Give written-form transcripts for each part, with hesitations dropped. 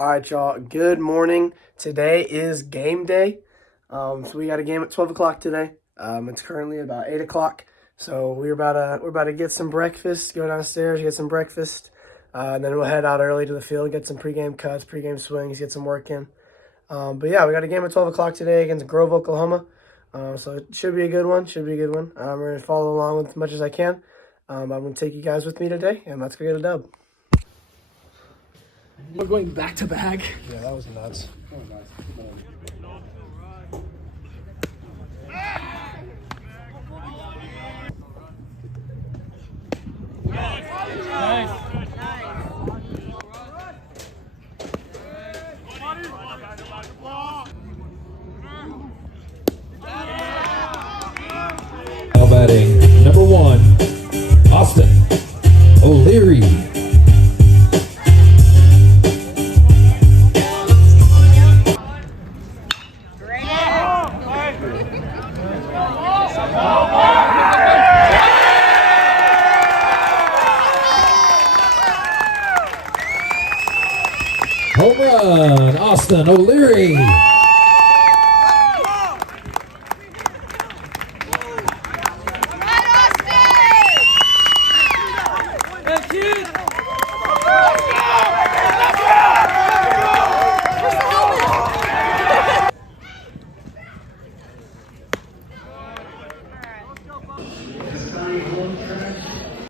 All right, y'all. Good morning. Today is game day. So we got a game at 12 o'clock today. It's currently about 8 o'clock. So we're about to get some breakfast, go downstairs, get some breakfast, and then we'll head out early to the field, get some pregame cuts, pregame swings, get some work in. But yeah, we got a game at 12 o'clock today against Grove, Oklahoma. So it should be a good one. We're gonna follow along with as much as I can. I'm gonna take you guys with me today, and let's go get a dub. We're going back to back. Yeah, that was nuts. Now batting, number 1, Austin O'Leary. Homerun, Austin O'Leary.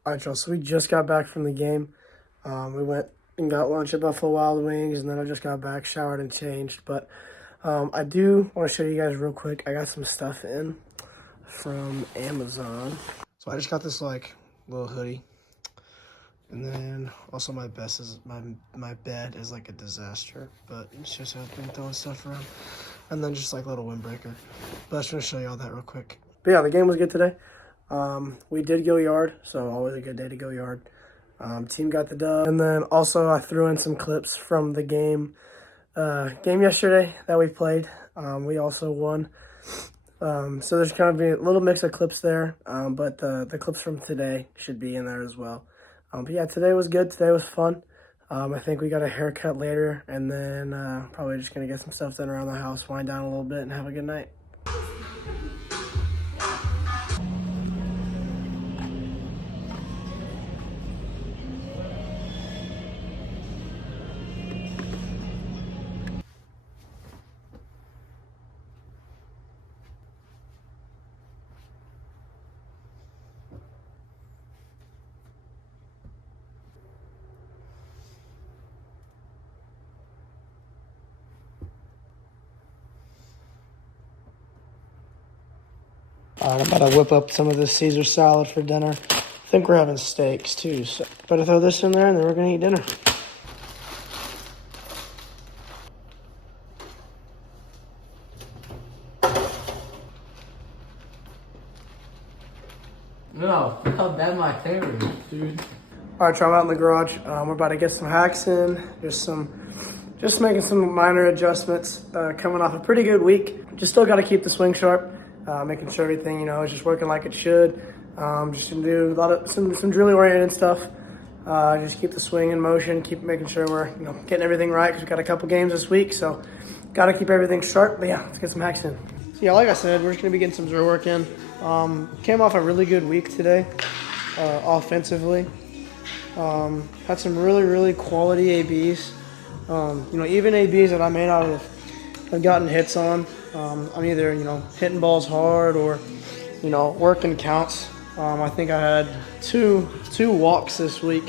All right, y'all. So we just got back from the game. We went and got lunch at Buffalo Wild Wings, and then I just got back, showered, and changed. But I do want to show you guys real quick. I got some stuff in from Amazon. So I just got this like little hoodie, and then also my bed is like a disaster, but it's just I've been throwing stuff around, and then just like a little windbreaker. But I just want to show you all that real quick. But yeah, the game was good today. We did go yard, so always a good day to go yard. Team got the dub. And then also I threw in some clips from the game yesterday that we played. We also won. So there's kind of a little mix of clips there, but the clips from today should be in there as well. But yeah, today was good. Today was fun. I think we got a haircut later, and then probably just going to get some stuff done around the house, wind down a little bit, and have a good night. All right, I'm about to whip up some of this Caesar salad for dinner. I think we're having steaks too, so better throw this in there and then we're gonna eat dinner. No, look how bad my hair is, dude. All right, so I'm out in the garage. We're about to get some hacks in, just making some minor adjustments. Coming off a pretty good week. Just still got to keep the swing sharp, making sure everything is just working like it should. Just gonna do a lot of some drilly oriented stuff. Just keep the swing in motion, keep making sure we're getting everything right because we've got a couple games this week, so got to keep everything sharp. But yeah, let's get some hacks in. So yeah, like I said, we're just gonna be getting some drill work in. Came off a really good week today, offensively. Had some really quality ABs. Even ABs that I may not have gotten hits on. I'm either hitting balls hard or working counts. I think I had two walks this week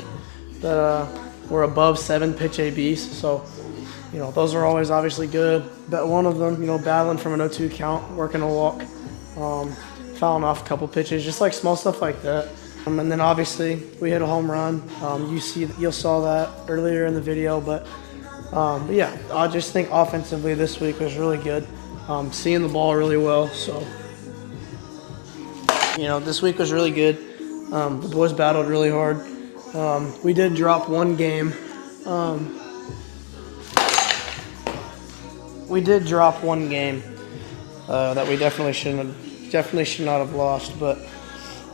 that were above 7-pitch ABs. So those are always obviously good. But one of them, battling from an 0-2 count, working a walk, fouling off a couple pitches, just like small stuff like that. And then obviously we hit a home run. You saw that earlier in the video, but yeah, I just think offensively this week was really good. Seeing the ball really well, so this week was really good. The boys battled really hard. We did drop one game. That we definitely should not have lost, but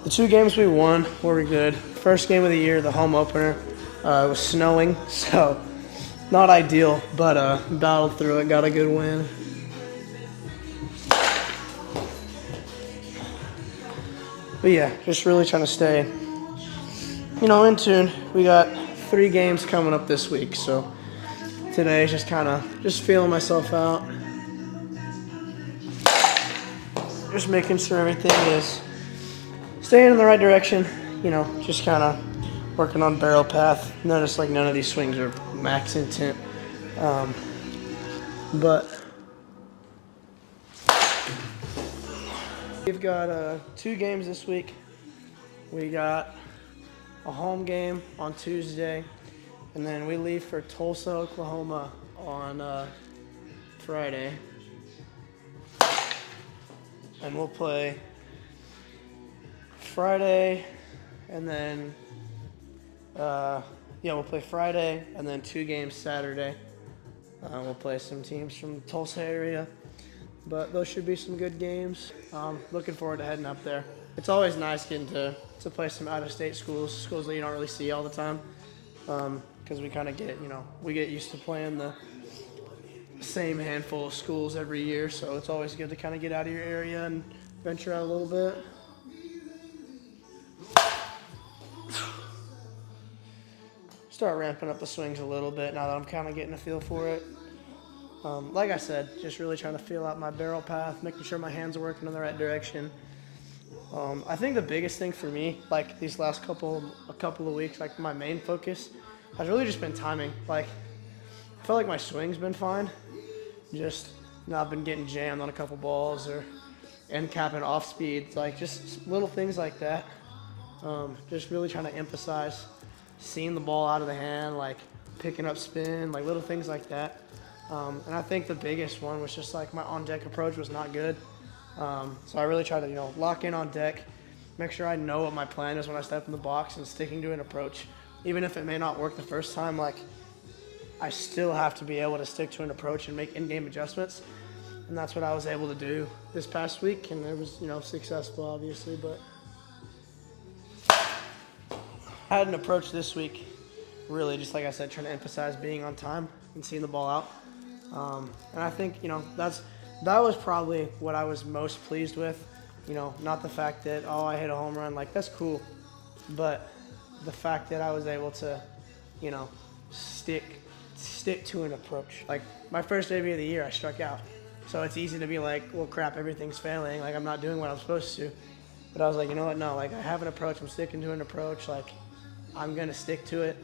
the two games we won were good. First game of the year, the home opener, it was snowing, so Not ideal, but battled through it, got a good win. But yeah, just really trying to stay, in tune. We got 3 games coming up this week, so today is just kind of just feeling myself out. Just making sure everything is staying in the right direction, just kind of working on barrel path. Notice like none of these swings are max intent. But we've got 2 games this week. We got a home game on Tuesday, and then we leave for Tulsa, Oklahoma on Friday. And we'll play Friday, and then we'll play Friday, and then 2 games Saturday. We'll play some teams from the Tulsa area, but those should be some good games. Looking forward to heading up there. It's always nice getting to play some out-of-state schools that you don't really see all the time, because we kind of we get used to playing the same handful of schools every year, so it's always good to kind of get out of your area and venture out a little bit. Start ramping up the swings a little bit now that I'm kind of getting a feel for it. Like I said, just really trying to feel out my barrel path, making sure my hands are working in the right direction. I think the biggest thing for me, like these last couple of weeks, like my main focus has really just been timing. Like, I feel like my swing's been fine, just not been getting jammed on a couple balls or end capping off speed, like just little things like that. Just really trying to emphasize seeing the ball out of the hand, like picking up spin, like little things like that. And I think the biggest one was just like my on-deck approach was not good. So I really try to, lock in on deck, make sure I know what my plan is when I step in the box and sticking to an approach. Even if it may not work the first time, like I still have to be able to stick to an approach and make in-game adjustments. And that's what I was able to do this past week, and it was, successful obviously, but I had an approach this week, really just like I said, trying to emphasize being on time and seeing the ball out. And I think, that was probably what I was most pleased with. Not the fact that, I hit a home run, like that's cool, but the fact that I was able to, stick to an approach. Like my first debut of the year, I struck out. So it's easy to be like, well, crap, everything's failing. Like I'm not doing what I'm supposed to. But I was like, you know what? No, like I have an approach. I'm sticking to an approach. Like I'm going to stick to it.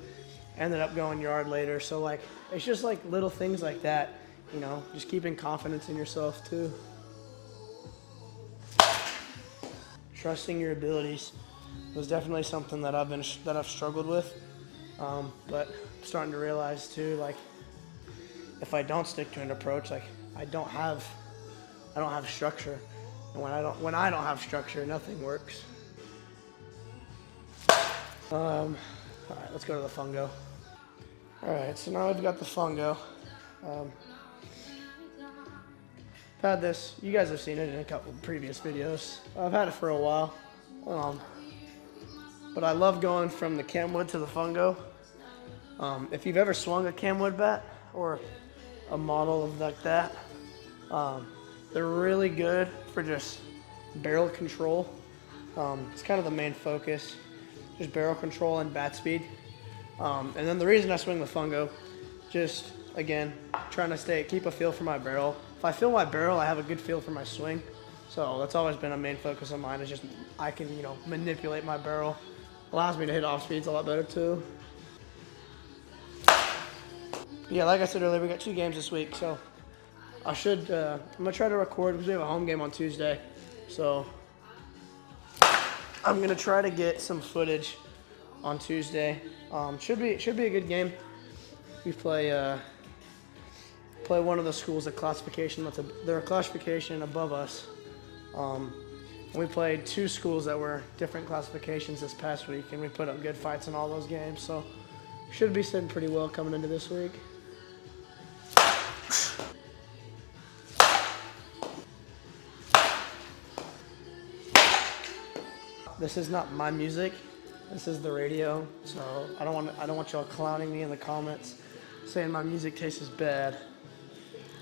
Ended up going yard later. So like, it's just like little things like that, just keeping confidence in yourself too. Trusting your abilities was definitely something that I've struggled with. But I'm starting to realize too, like if I don't stick to an approach, like I don't have structure. And when I don't have structure, nothing works. All right, let's go to the Fungo. All right, so now we've got the Fungo. I've had this, you guys have seen it in a couple previous videos. I've had it for a while. But I love going from the camwood to the Fungo. If you've ever swung a camwood bat or a model of like that, they're really good for just barrel control. It's kind of the main focus, just barrel control and bat speed. And then the reason I swing the Fungo, just again, trying to keep a feel for my barrel. If I feel my barrel, I have a good feel for my swing. So that's always been a main focus of mine, is just I can, manipulate my barrel. Allows me to hit off speeds a lot better too. Yeah, like I said earlier, we got 2 games this week, so I'm gonna try to record because we have a home game on Tuesday. So I'm gonna try to get some footage on Tuesday. Should be a good game. We play one of the schools at classification. They're a classification above us. And we played 2 schools that were different classifications this past week, and we put up good fights in all those games. So should be sitting pretty well coming into this week. This is not my music. This is the radio, so I don't want y'all clowning me in the comments. saying my music taste is bad.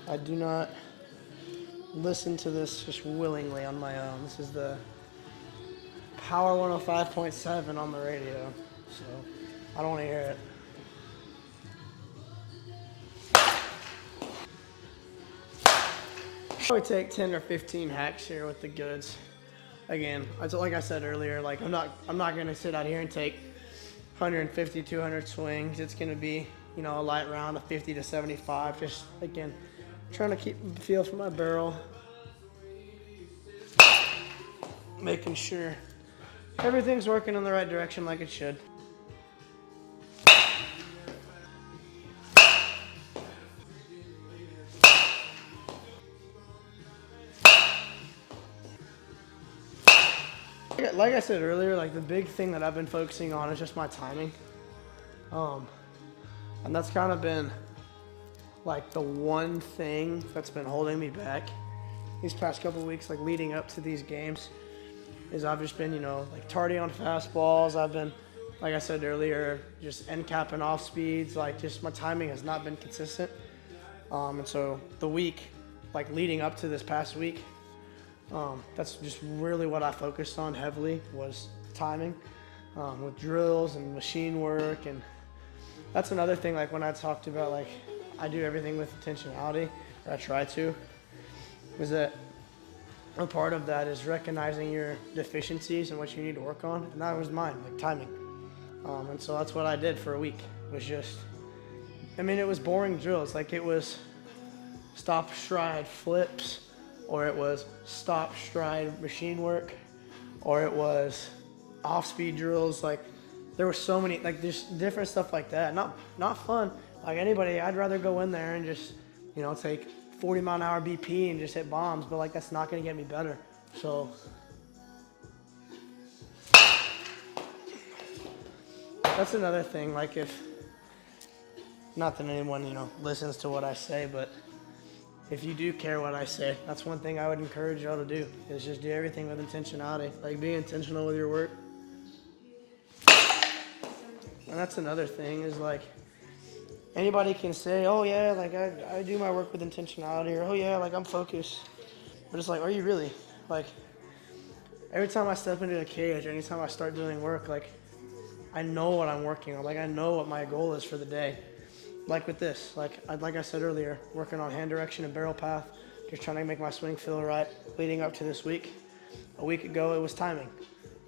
I do not listen to this just willingly on my own. This is the Power 105.7 on the radio, so I don't want to hear it. Probably take 10 or 15 hacks here with the goods. Again, like I said earlier, like I'm not gonna sit out here and take 150, 200 swings. It's gonna be, you know, a light round of 50 to 75. Just again, trying to keep the feel for my barrel, making sure everything's working in the right direction like it should. Like I said earlier, like the big thing that I've been focusing on is just my timing. And that's kind of been like the one thing that's been holding me back these past couple weeks, like leading up to these games, is I've just been, you know, like tardy on fastballs. I've been, like I said earlier, just end capping off speeds. Like just my timing has not been consistent. And so the week, like leading up to this past week, that's just really what I focused on heavily was timing, with drills and machine work. And that's another thing, like when I talked about like I do everything with intentionality, or I try to, is that a part of that is recognizing your deficiencies and what you need to work on, and that was mine, like timing. And so that's what I did for a week, was just, I mean, it was boring drills. Like it was stop stride flips, or it was stop stride machine work, or it was off speed drills. Like there were so many, like just different stuff like that. Not fun. Like anybody, I'd rather go in there and just, you know, take 40-mile-an-hour BP and just hit bombs, but like that's not gonna get me better. So that's another thing. Like if, not that anyone, you know, listens to what I say, but if you do care what I say, that's one thing I would encourage y'all to do, is just do everything with intentionality. Like be intentional with your work. And that's another thing, is like anybody can say, oh yeah, like I do my work with intentionality, or oh yeah, like I'm focused. But it's like, are you really? Like every time I step into the cage, anytime I start doing work, like I know what I'm working on. Like I know what my goal is for the day. Like with this, like I said earlier, working on hand direction and barrel path, just trying to make my swing feel right leading up to this week. A week ago, it was timing.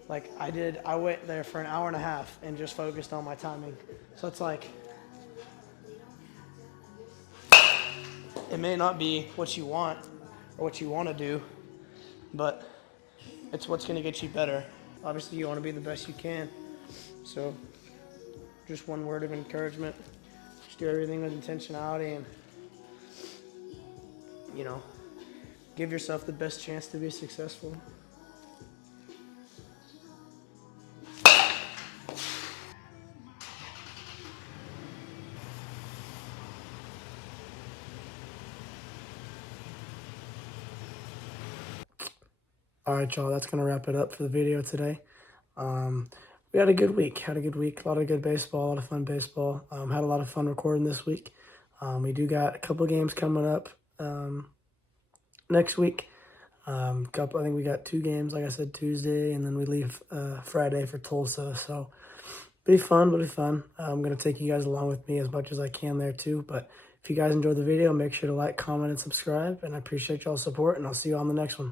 Like I went there for an hour and a half and just focused on my timing. So it's like, it may not be what you want or what you want to do, but it's what's going to get you better. Obviously, you want to be the best you can. So just one word of encouragement. Just do everything with intentionality and, you know, give yourself the best chance to be successful. All right, y'all, that's going to wrap it up for the video today. We had a good week. A lot of good baseball, a lot of fun baseball. Had a lot of fun recording this week. We do got a couple games coming up next week. I think we got 2 games, like I said, Tuesday, and then we leave Friday for Tulsa. So be fun. I'm going to take you guys along with me as much as I can there too. But if you guys enjoyed the video, make sure to like, comment, and subscribe. And I appreciate y'all's support, and I'll see you on the next one.